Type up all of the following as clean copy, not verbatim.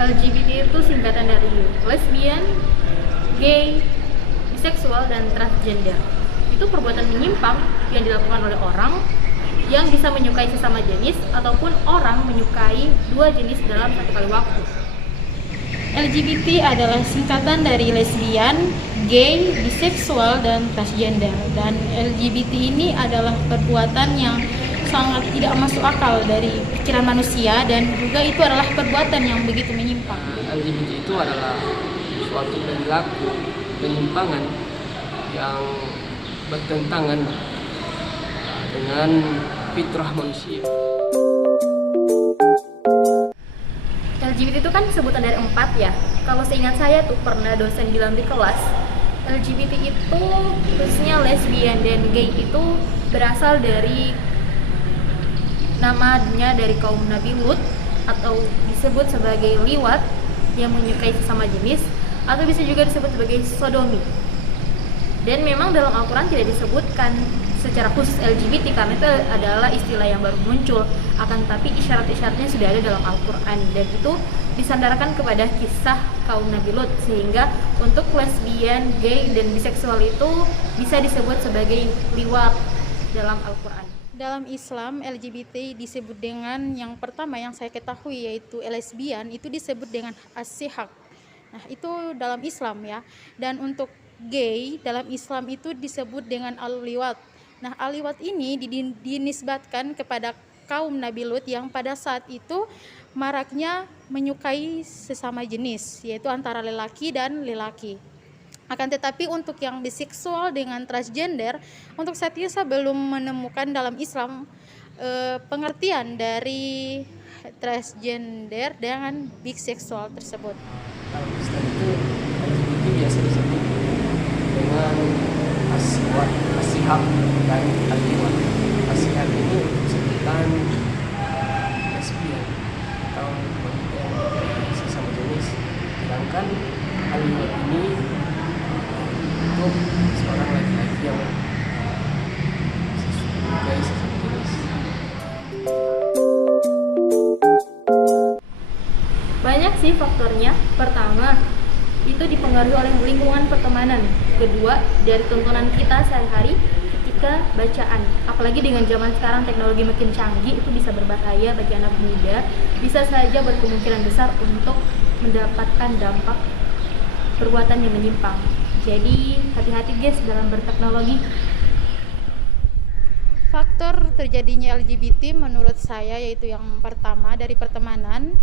LGBT itu singkatan dari lesbian, gay, biseksual, dan transgender. Itu perbuatan menyimpang yang dilakukan oleh orang yang bisa menyukai sesama jenis ataupun orang menyukai dua jenis dalam satu kali waktu. LGBT adalah singkatan dari lesbian, gay, biseksual, dan transgender. Dan LGBT ini adalah perbuatan yang sangat tidak masuk akal dari pikiran manusia, dan juga itu adalah perbuatan yang begitu menyimpang. LGBT itu adalah suatu perilaku penyimpangan yang bertentangan dengan fitrah manusia. LGBT itu kan sebutan dari 4 ya. Kalau seingat saya tuh pernah dosen bilang di kelas, LGBT itu khususnya lesbian dan gay itu berasal dari namanya dari kaum Nabi Lut, atau disebut sebagai liwat yang menyukai sesama jenis, atau bisa juga disebut sebagai sodomi. Dan memang dalam Al-Quran tidak disebutkan secara khusus LGBT karena itu adalah istilah yang baru muncul, akan tetapi isyarat-isyaratnya sudah ada dalam Al-Quran, dan itu disandarkan kepada kisah kaum Nabi Lut, sehingga untuk lesbian, gay, dan biseksual itu bisa disebut sebagai liwat dalam Al-Quran. Dalam Islam, LGBT disebut dengan yang pertama yang saya ketahui yaitu lesbian, itu disebut dengan as-sihak. Nah, itu dalam Islam ya. Dan untuk gay dalam Islam itu disebut dengan al-liwat. Nah, al-liwat ini dinisbatkan kepada kaum Nabi Lut yang pada saat itu maraknya menyukai sesama jenis, yaitu antara lelaki dan lelaki. Akan tetapi untuk yang biseksual dengan transgender, untuk saat ini saya belum menemukan dalam Islam pengertian dari transgender dengan biseksual tersebut. Dalam Islam itu LGBT biasa disebut dengan as-sihak dan al-liwat. As-sihak ini sebutan lesbian atau yang sesama jenis, sedangkan al-liwat ini untuk seorang laki-laki yang menyukai sesama jenis. Banyak sih faktornya. Pertama, itu dipengaruhi oleh lingkungan pertemanan. Kedua, dari tuntunan kita sehari-hari ketika bacaan. Apalagi dengan zaman sekarang teknologi makin canggih, itu bisa berbahaya bagi anak muda. Bisa saja berkemungkinan besar untuk mendapatkan dampak perbuatan yang menyimpang. Jadi hati-hati guys dalam berteknologi. Faktor terjadinya LGBT menurut saya yaitu yang pertama dari pertemanan,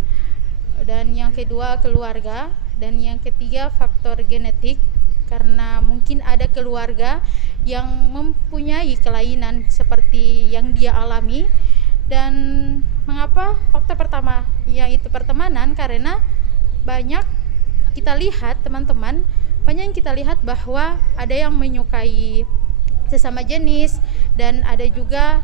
dan yang kedua keluarga, dan yang ketiga faktor genetik, karena mungkin ada keluarga yang mempunyai kelainan seperti yang dia alami. Dan mengapa faktor pertama yaitu pertemanan? Karena banyak kita lihat teman-teman, banyak yang kita lihat bahwa ada yang menyukai sesama jenis, dan ada juga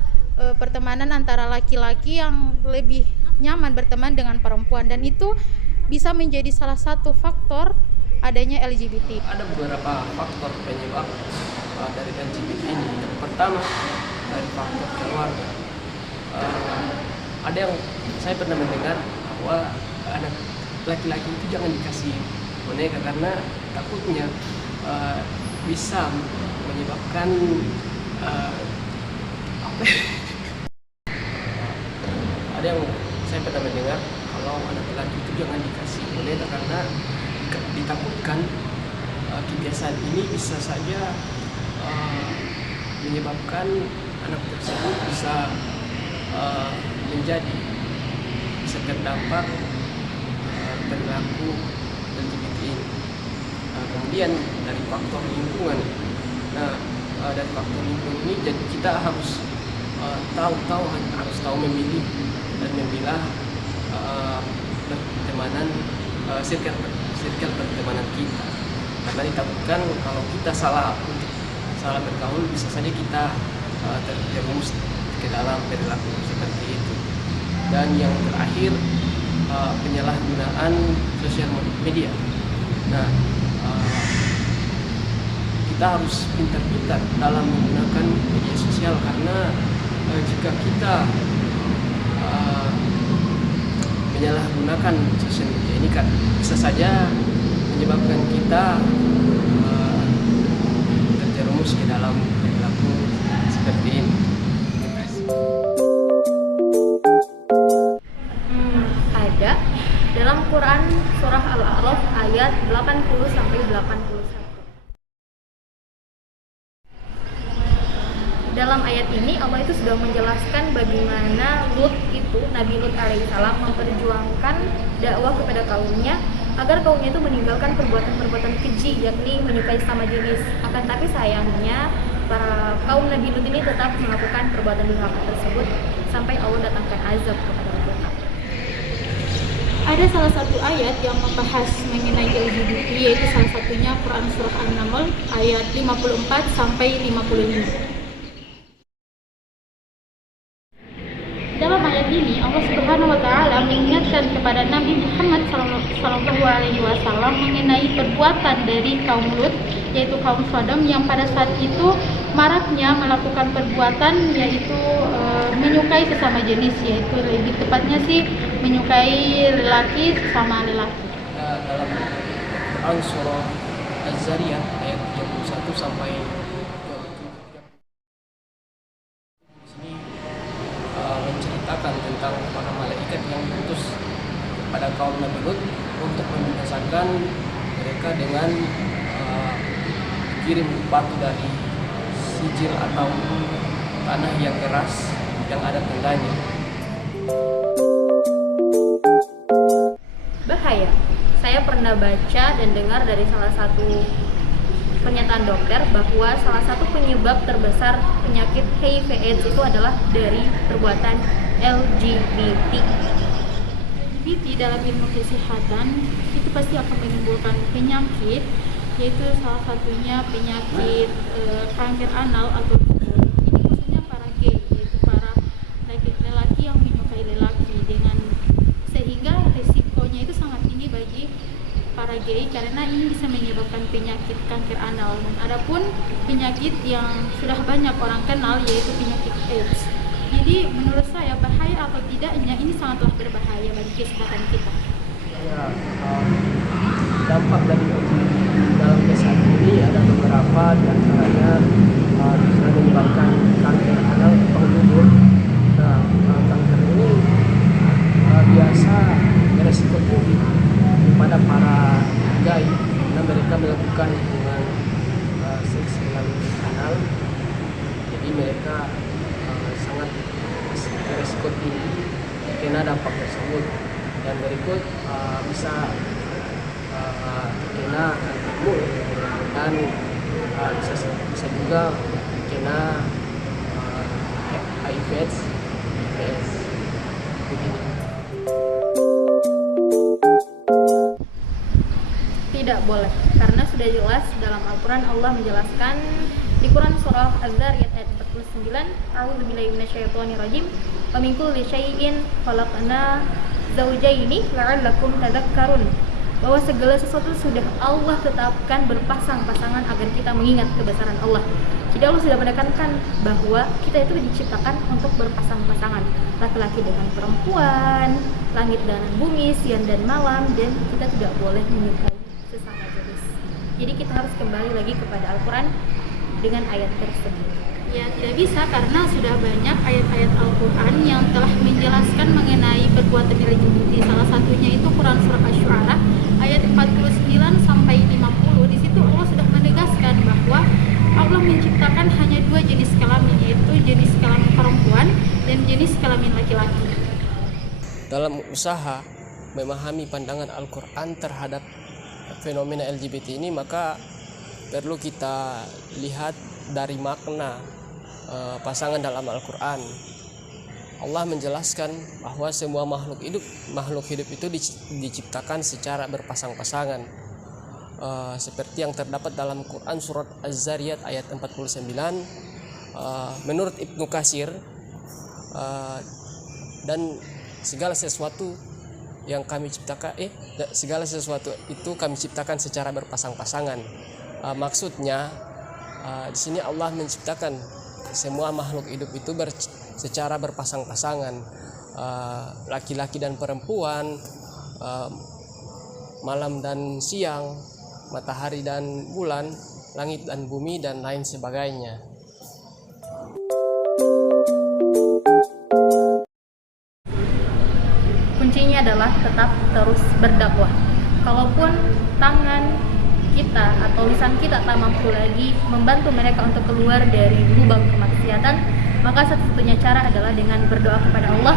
pertemanan antara laki-laki yang lebih nyaman berteman dengan perempuan, dan itu bisa menjadi salah satu faktor adanya LGBT. Ada beberapa faktor penyebab dari LGBT ini. Yang pertama dari faktor keluarga. Ada yang saya pernah mendengar bahwa anak laki-laki itu jangan dikasih boneka karena takutnya bisa menyebabkan ada yang saya pernah mendengar kalau anak laki itu jangan dikasih boneka karena ditakutkan kebiasaan ini bisa saja menyebabkan anak tersebut bisa bisa terdampak perilaku LGBT ini. Kemudian dari faktor lingkungan. Nah, dari faktor lingkungan ini jadi kita harus tahu memilih dan memilah pertemanan circle pertemanan kita, karena ditakutkan kalau kita salah bergaul bisa saja kita terjerumus ke dalam perilaku seperti itu. Dan yang terakhir penyalahgunaan sosial media. Nah, kita harus pintar-pintar dalam menggunakan media sosial, karena jika kita menyalahgunakan sosial media ini kan bisa saja menyebabkan kita terjerumus ke dalam perilaku seperti ini. Ada dalam Quran surah Al-A'raf ayat 80 sampai 81. Dalam ayat ini Allah itu sudah menjelaskan bagaimana Nabi Lut alaihissalam memperjuangkan dakwah kepada kaumnya agar kaumnya itu meninggalkan perbuatan-perbuatan keji, yakni menyukai sesama jenis. Akan tapi sayangnya para kaum Nabi Lut ini tetap melakukan perbuatan durhaka tersebut sampai Allah datangkan azab kepada mereka. Ada salah satu ayat yang membahas mengenai LGBT, yaitu salah satunya Quran surah An-Naml ayat 54 sampai 55. Dalam ayat ini Allah Subhanahu wa taala mengingatkan kepada Nabi Muhammad sallallahu alaihi wasallam mengenai perbuatan dari kaum Lut, yaitu kaum Sodom, yang pada saat itu maraknya melakukan perbuatan yaitu menyukai sesama jenis, yaitu lebih tepatnya sih menyukai lelaki sesama lelaki. Dalam Quran surah Az-Zariyat ayat 31 sampai menceritakan tentang para malaikat yang diutus pada kaum Nabi Lut untuk membinasakan mereka dengan kirim batu dari sijil atau tanah yang keras yang ada tandanya. Bahaya. Saya pernah baca dan dengar dari salah satu pernyataan dokter bahwa salah satu penyebab terbesar penyakit HIV/AIDS itu adalah dari perbuatan LGBT. LGBT dalam ilmu kesehatan itu pasti akan menimbulkan penyakit, yaitu salah satunya penyakit kanker anal atau tumor. Ini khususnya para gay, yaitu para laki-laki yang menyukai lelaki, dengan sehingga resikonya itu sangat tinggi bagi para gay karena ini bisa menyebabkan penyakit kanker anal. Adapun penyakit yang sudah banyak orang kenal yaitu penyakit AIDS. Jadi menurut saya bahaya atau tidaknya ini sangatlah berbahaya bagi kesehatan kita. Ya, dampak dari LGBT dalam kesehatan ini ada beberapa, di antaranya bisa menyebabkan kanker anal atau tumor. Nah, kanker ini biasa beresiko tinggi pada para gay karena mereka melakukan hubungan seks melalui anal. Jadi mereka sangat beresiko tinggi kena dampak tersebut, dan berikut bisa kena kanker mulut dan bisa juga kena HIV/AIDS. Tidak boleh, karena sudah jelas dalam Al-Quran Allah menjelaskan di Quran surah Az-Zariyat ayat 49, A'udzubillahi minasyaitonirrajim, wa min kulli syai'in khalaqna zawjaini la'allakum tadhakkarun, bahwa segala sesuatu sudah Allah tetapkan berpasang-pasangan agar kita mengingat kebesaran Allah. Jadi Allah sudah menekankan bahwa kita itu diciptakan untuk berpasang-pasangan, laki-laki dengan perempuan, langit dan bumi, siang dan malam, dan kita tidak boleh menyukai sesama jenis. Jadi kita harus kembali lagi kepada Al-Quran dengan ayat tersebut. Ya, tidak bisa karena sudah banyak ayat-ayat Al-Quran yang telah menjelaskan mengenai perbuatan LGBT. Salah satunya itu Quran surah Asy-Syu'ara ayat 49 sampai 50. Di situ Allah sudah menegaskan bahwa Allah menciptakan hanya dua jenis kelamin, yaitu jenis kelamin perempuan dan jenis kelamin laki-laki. Dalam usaha memahami pandangan Al-Quran terhadap fenomena LGBT ini, maka perlu kita lihat dari makna pasangan dalam Al-Quran. Allah menjelaskan bahwa semua makhluk hidup itu diciptakan secara berpasang-pasangan, seperti yang terdapat dalam Quran surat Az-Zariyat ayat 49. Menurut Ibnu Katsir, dan segala sesuatu yang kami ciptakan segala sesuatu itu kami ciptakan secara berpasang-pasangan. Maksudnya di sini Allah menciptakan semua makhluk hidup itu secara berpasang-pasangan. laki-laki dan perempuan, malam dan siang, matahari dan bulan, langit dan bumi, dan lain sebagainya. Kuncinya adalah tetap terus berdakwah. Kalaupun tangan kita atau lisan kita tak mampu lagi membantu mereka untuk keluar dari lubang kemaksiatan, maka satu-satunya cara adalah dengan berdoa kepada Allah,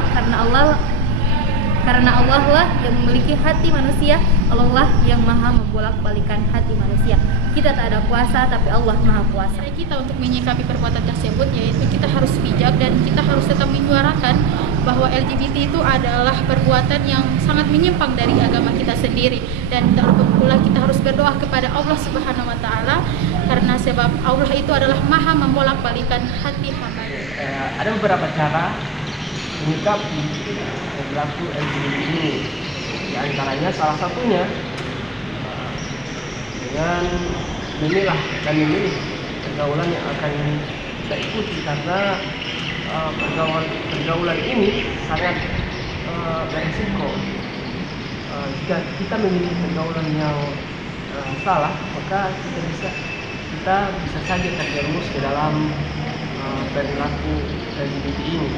karena Allah lah yang memiliki hati manusia, Allah lah yang maha membolak-balikan hati manusia. Kita tak ada kuasa, tapi Allah maha kuasa. Cara kita untuk menyikapi perbuatan tersebut yaitu kita harus bijak dan kita harus tetap menyuarakan bahwa LGBT itu adalah perbuatan yang sangat menyimpang dari agama kita sendiri, dan terlebih pula kita harus berdoa kepada Allah Subhanahu wa taala, karena sebab Allah itu adalah maha membolak-balikan hati hamba. Ada beberapa cara menyikapi perilaku LGBT ini. Di antaranya salah satunya dengan memilah dan memilih pergaulan yang akan kita ikuti, karena pergaulan ini sangat beresiko. Jika kita memilih pergaulan yang salah, maka kita bisa saja terjerumus ke dalam perilaku LGBT ini.